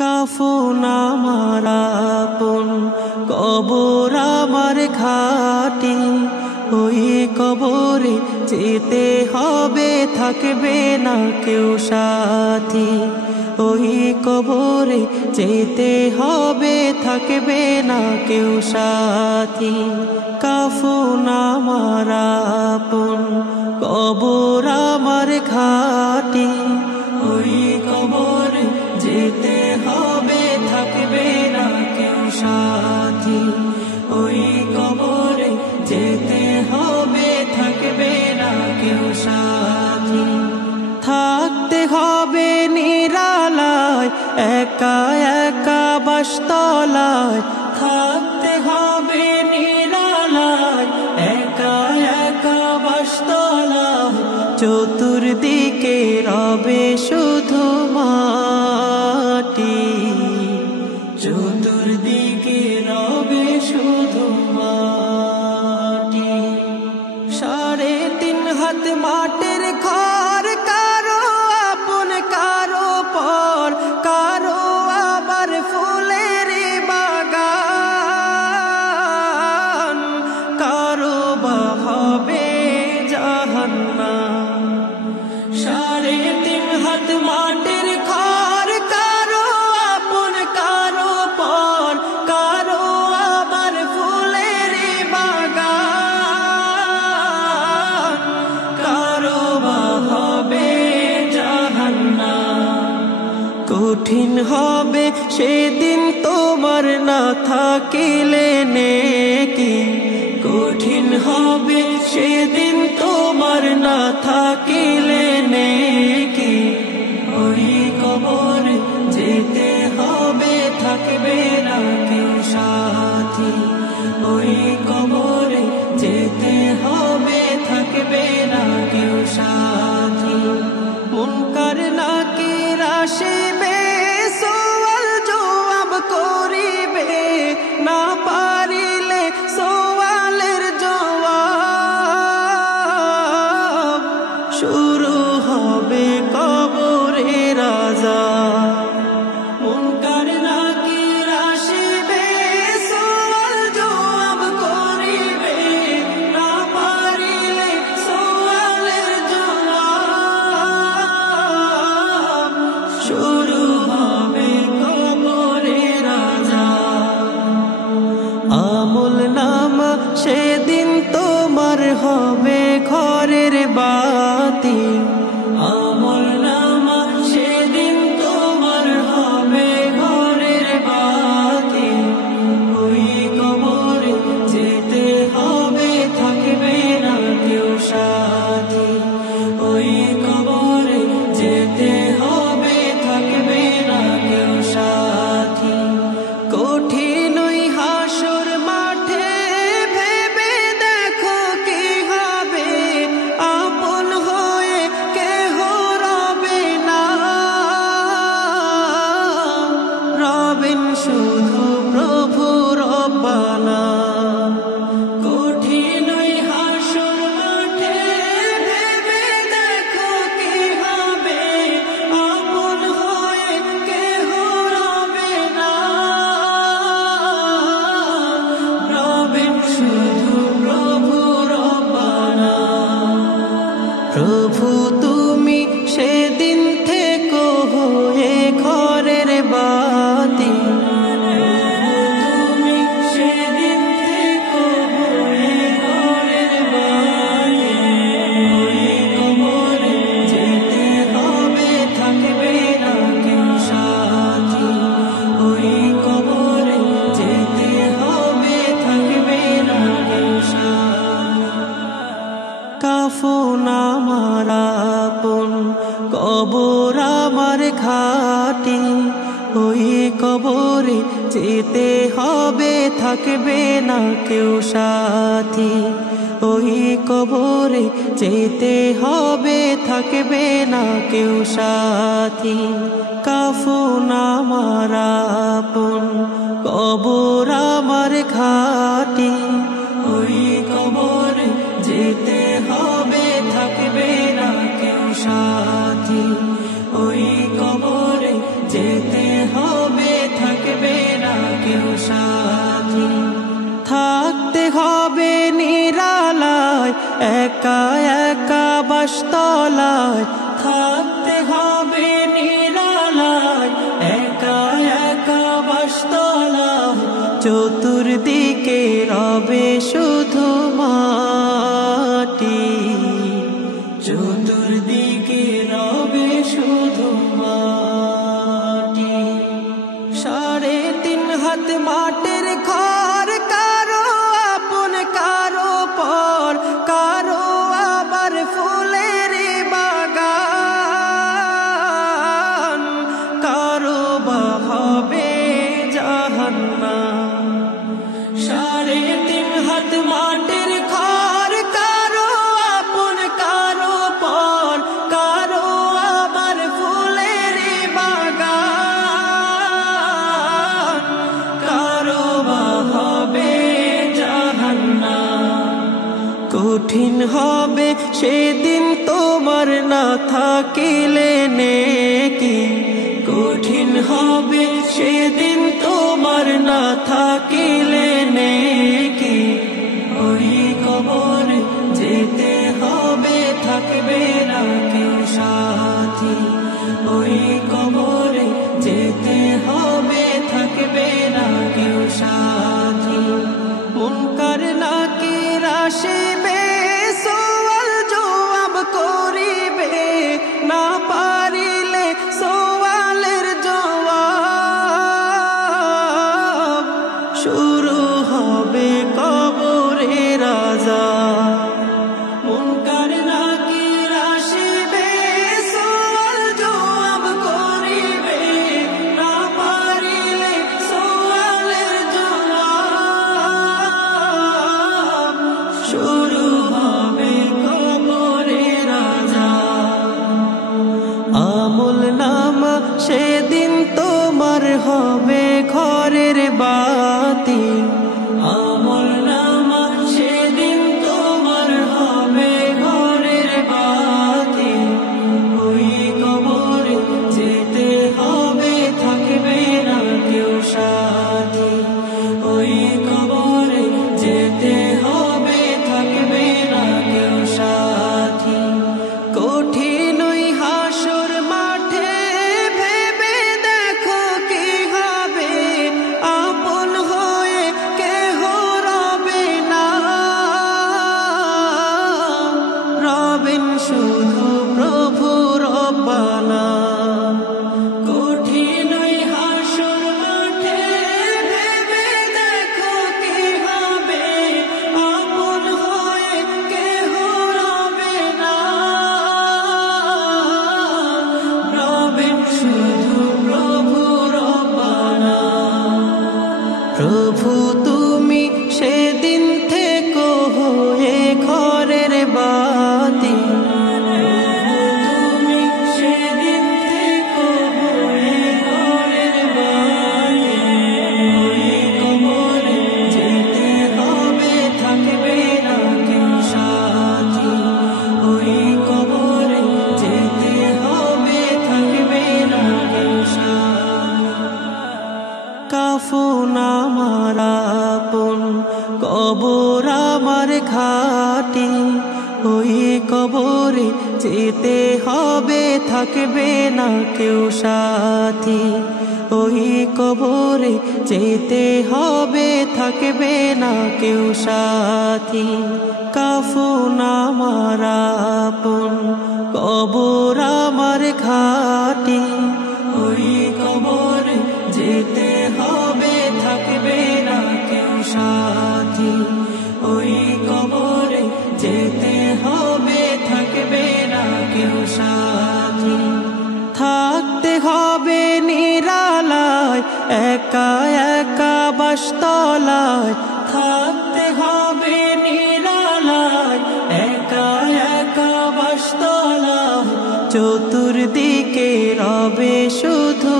কাফন আমার আপন, কবর আমার ঘাটি। ওই কবরে যেতে হবে, থাকবে না কেউ সাথী। ওই কবরে যেতে হবে, থাকবে না কেউ সাথী। কাফন আমার আপন, কবর আমার ঘাটি। ওই কবরে যেতে হবে, থাকবে না কেউ সাথী। ওই কবরে যেতে হবে, থাকবে না কেউ সাথী। থাকতে হবে নিরালায়, একা একা বাসতলায়। থাকতে হবে নিরালায়, একা একা বাসতলায়। চতুর্দিকে রবে শুধু মাটি, চতুর্দিকে রবে শুধু মাটি। 3.5 হাত মাটির ঘর, কারো আপন কারো পর, কারো আবার ফুলের বাগান, কারো বা হবে জাহান্নাম। 3.5 হাত মাটির ঘর, কারো আপন কারো পর, কারো আবার ফুলের বাগান, কারো বা হবে জাহান্নাম। কঠিন হবে সেদিন তোমার না থাকিলে নেকি। কঠিন হবে সেদিন তোমার না থাকিলে নেকি। ওই কবরে যেতে হবে, থাকবে না কেউ সাথী। ওই কবরে যেতে হবে, থাকবে না কেউ সাথী। মুনকার নাকির আসিবে, সওয়াল জবাব করিবে। না পারিলে সওয়ালের জবাব, শুরু হবে কবরের আযাব। মুনকার নাকির আসিবে, সওয়াল জবাব করিবে। না পারিলে সওয়ালের জবাব, শুরু হবে কবরের আযাব। আমল নামা সেদিন তোমার হবে ঘরের বাতি। আমল নামা সেদিন তোমার হবে ঘরের বাতি। ওই কবরে যেতে হবে, থাকবে না কেউ সাথী। ওই কবরে যেতে হবে, থাকবে না কেউ সাথী। কঠিন ওই হাসর মাঠে, ভেবে দেখো কি হবে। আপন হয়ে কেহ রবে না, রবেন শুধু প্রভু রব্বানা। কঠিন ওই হাসর মাঠে, ভেবে দেখো কি হবে। আপন হয়ে কেহ রবে না, রবেন শুধু প্রভু রব্বানা। প্রভু তুমি সেদিন থেকো হয়ে ঘরের বাতি। তুমি সেদিন থেকো হয়ে ঘরের বাতি। ওই কবরে যেতে হবে, থাকবে না কেউ সাথী। ওই কবরে যেতে হবে, থাকবে না কেউ সাথী। কাফন আমার আপন, কবর আমার ঘাটি। ওই কবরে যেতে হবে, থাকবে না কেউ সাথী। ওই কবরে যেতে হবে, থাকবে না কেউ সাথী। কাফন আমার আপন, কবর আমার ঘাটি। ওই কবরে যেতে হবে, থাকবে না কেউ সাথী। ওই কবরে যেতে হবে। একা একা বাসতলায় থাকতে হবে নিরালায়, একা একা বাসতলায় চতুর্দিকে রবে শুধু মাটি, চতুর্দিকে রবে শুধু মাটি। 3.5 হাত মাটির ঘর, কারো আপন কারো পর, কারো আবার ফুলের বাগান, কারো বা হবে জাহান্নাম। 3.5 হাত মাটির ঘর, কারো আপন কারো পর, কারো আবার ফুলের বাগান, কারো বা হবে জাহান্নাম। কঠিন হবে সেদিন তোমার না থাকিলে নেকি, কঠিন হবে সেদিন তোমার না থাকিলে নেকি। ওই কবরে যেতে হবে, থাকবে না কেউ সাথী, ওই কবরে যেতে হবে, থাকবে না কেউ সাথী। মুনকার নাকির আসিবে, সওয়াল জবাব করিবে, না পারিলে সওয়ালের জবাব, শুরু হবে কবরের আযাব। মুনকার নাকির আসিবে, সওয়াল জবাব করিবে, না পারিলে সওয়ালের জবাব, শুরু হবে কবরের আযাব। আমল নামা সেদিন তোমার হবে ঘরের বাতি, আমল নামা সেদিন তোমার হবে ঘরের বাতি। ওই কবরে যেতে হবে, থাকবে না কেউ সাথী, ওই কবরে যেতে হবে, থাকবে না কেউ সাথী। কঠিন ওই হাসর মাঠে ভেবে দেখো কি হবে, আপন হয়ে কেহ রবে না, রবেন শুধু প্রভু রব্বানা। কঠিন ওই হাসর মাঠে ভেবে দেখো কি হবে, আপন হয়ে কেহ রবে না, রবেন শুধু প্রভু রব্বানা। প্রভু তুমি সেদিন থেকো হয়ে ঘরের বাতি, তুমি সেদিন থেকো হয়ে ঘরের বাতি। ওই কবরে যেতে হবে, থাকবে না কেউ সাথী, ওই কবরে যেতে হবে, থাকবে না কেউ সাথী। কাফন আমার আপন, কবর আমার ঘাটি, ওই কবরে যেতে হবে, থাকবে না কেউ সাথী, ওই কবরে যেতে হবে, থাকবে না কেউ সাথী। কাফন আমার আপন, কবর আমার ঘাটি, ওই কবরে যেতে হবে, থাকবে না কেউ সাথী, ওই কবরে যেতে হবে, থাকবে না কেউ সাথী। থাকতে হবে নিরালায়, একা একা বাসতলায় থাকতে হবে নিরালায়, একা একা বাসতলায় চতুর্দিকে রবে শুধু